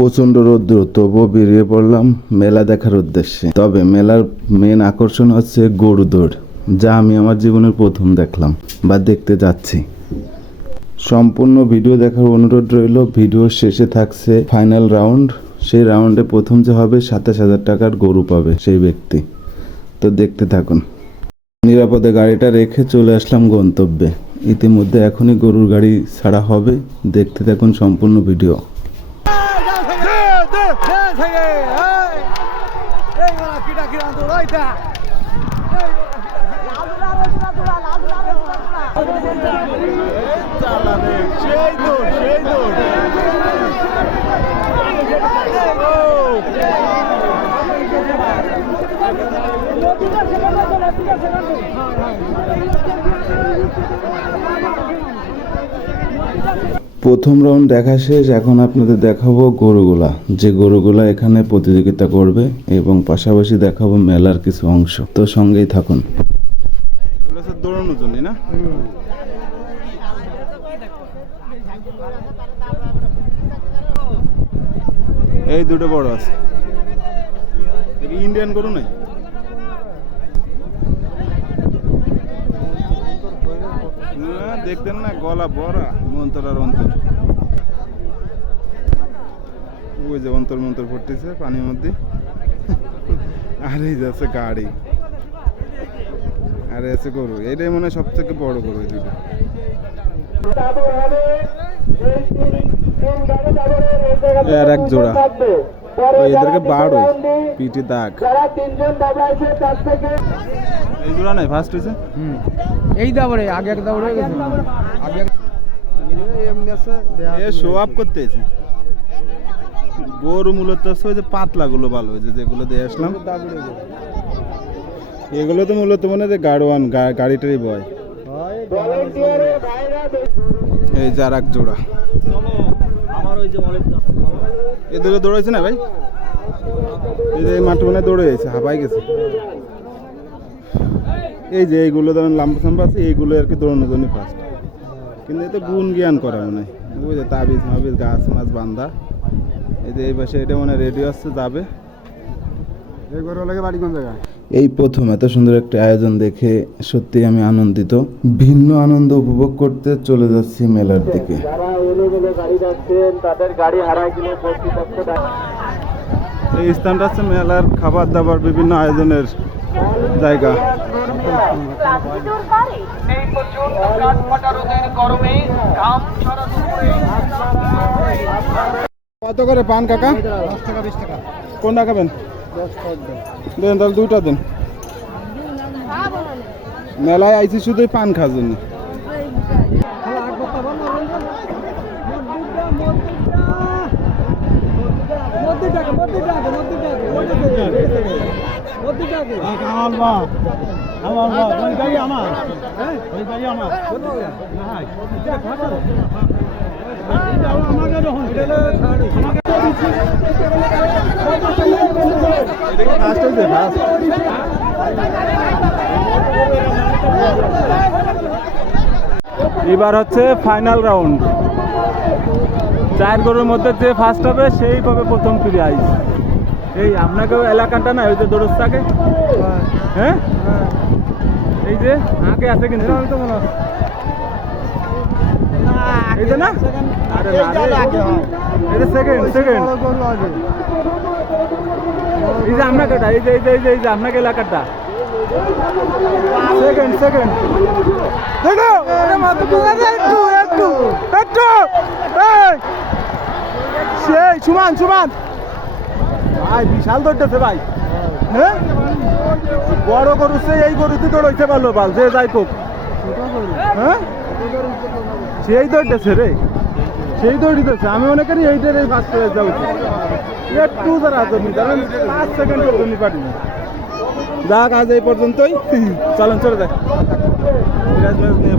প্রচন্ড রৌদ্র, তবুও বেরিয়ে পড়লাম মেলা দেখার উদ্দেশ্যে। তবে মেলার মেন আকর্ষণ হচ্ছে গরু দৌড়, যা আমি আমার জীবনের প্রথম দেখলাম বা দেখতে যাচ্ছি। সম্পূর্ণ ভিডিও দেখার অনুরোধ রইল। ভিডিওর শেষে থাকছে ফাইনাল রাউন্ড। সেই রাউন্ডে প্রথম যে হবে 27,000 টাকার গরু পাবে সেই ব্যক্তি। তো দেখতে থাকুন। নিরাপদে গাড়িটা রেখে চলে আসলাম গন্তব্যে। ইতিমধ্যে এখনই গরুর গাড়ি ছাড়া হবে। দেখতে থাকুন সম্পূর্ণ ভিডিও। প্রথম রাউন্ড দেখা শেষ। এখন আপনাদের দেখাবো গরুগুলা, যে গরুগুলা এখানে প্রতিযোগিতা করবে, এবং পাশাপাশি দেখাবো মেলার কিছু অংশ। তো সঙ্গেই থাকুন। দৌড়ানোর জন্য না, এই দুটো বড় আছে। ইন্ডিয়ান গরু নাই, দেখতেন না গলা বড়া মন্তর আর অন্তর। ওই যে অন্তর মন্তর পড়তেছে পানির মধ্যে। আর এই যাচ্ছে গাড়ি, আর আছে গরু। এটাই মনে হয় সব থেকে বড় গরু এই দুটো। আর এক জোড়া, এদেরকে বাড় পিঠে দাগ। এই জোড়া নাই, ফার্স্ট হয়েছে। এই দাবরে আগে এক দাবরে গেছে আগে এমনি আছে এ শো আপ করতে এসে। গরু মূলত ওই যে পাতলা গুলো ভালো হয়েছে, যেগুলো দিয়ে আসলাম। এগুলো তো মূলত মনে হয় যে গাড়োয়ান গাড়িটারই বয়। এই যে আর এক জোড়া। এদিকে দৌড়াইছে না ভাই, এই যে মাঠ মনে দৌড়ে গেছে, হাঁপাই গেছে। এই যে এইগুলো ধরেন লাম্বা সাম্বা আছে, এইগুলো আর কি দৌড়ানোর জন্য ফার্স্ট। কিন্তু এতে গুণ জ্ঞান করা মনে হয়, ওই যে তাবিজ মাবিজ গাছ মাছ বান্ধা। এই যে এই পাশে এটা মনে রেডি আসছে, যাবে। এই প্রথম এত সুন্দর একটা আয়োজন দেখে সত্যি আমি আনন্দিত। ভিন্ন আনন্দ উপভোগ করতে চলে যাচ্ছি মেলার দিকে। এই স্থানটা হচ্ছে মেলার খাবার দাবার বিভিন্ন আয়োজনের জায়গা। কত করে পান কাকা? 10 টাকা 20 টাকা। কোনটা খাবেন? দেন তাহলে দুইটা দেন। মেলায় আইছি শুধু পান খাওয়ার জন্য। এবার হচ্ছে ফাইনাল রাউন্ড। 4 গরুর মধ্যে যে ফার্স্ট হবে সেই পাবে প্রথম প্রাইজ। এই আপনাকে এলাকাটা না, ওই যে দরজটাকে, হ্যাঁ এই যে আগে আছে কিন্তু এই যে না, আরে এটা সেকেন্ড এই যে আপনাকে, এই যে এই যে আপনাকে এলাকাটা সেকেন্ড সেই সুমান ভাই বিশাল দৌড়তেছে ভাই। হ্যাঁ বড় গরুছে, এই গরুতে দৌড়াইতে পারলো বাল, যে যাই কোক। হ্যাঁ সেই দৌড়তেছে রে, সেই দৌড়িতেছে। আমি মনে করি এইটার এই ফার্স্ট হয়ে যাবো একটু যারা জমি, কারণ 5 সেকেন্ডের জন্য পারি। যাক আজ এই পর্যন্তই, চলেন চলে যাক। নিয়ে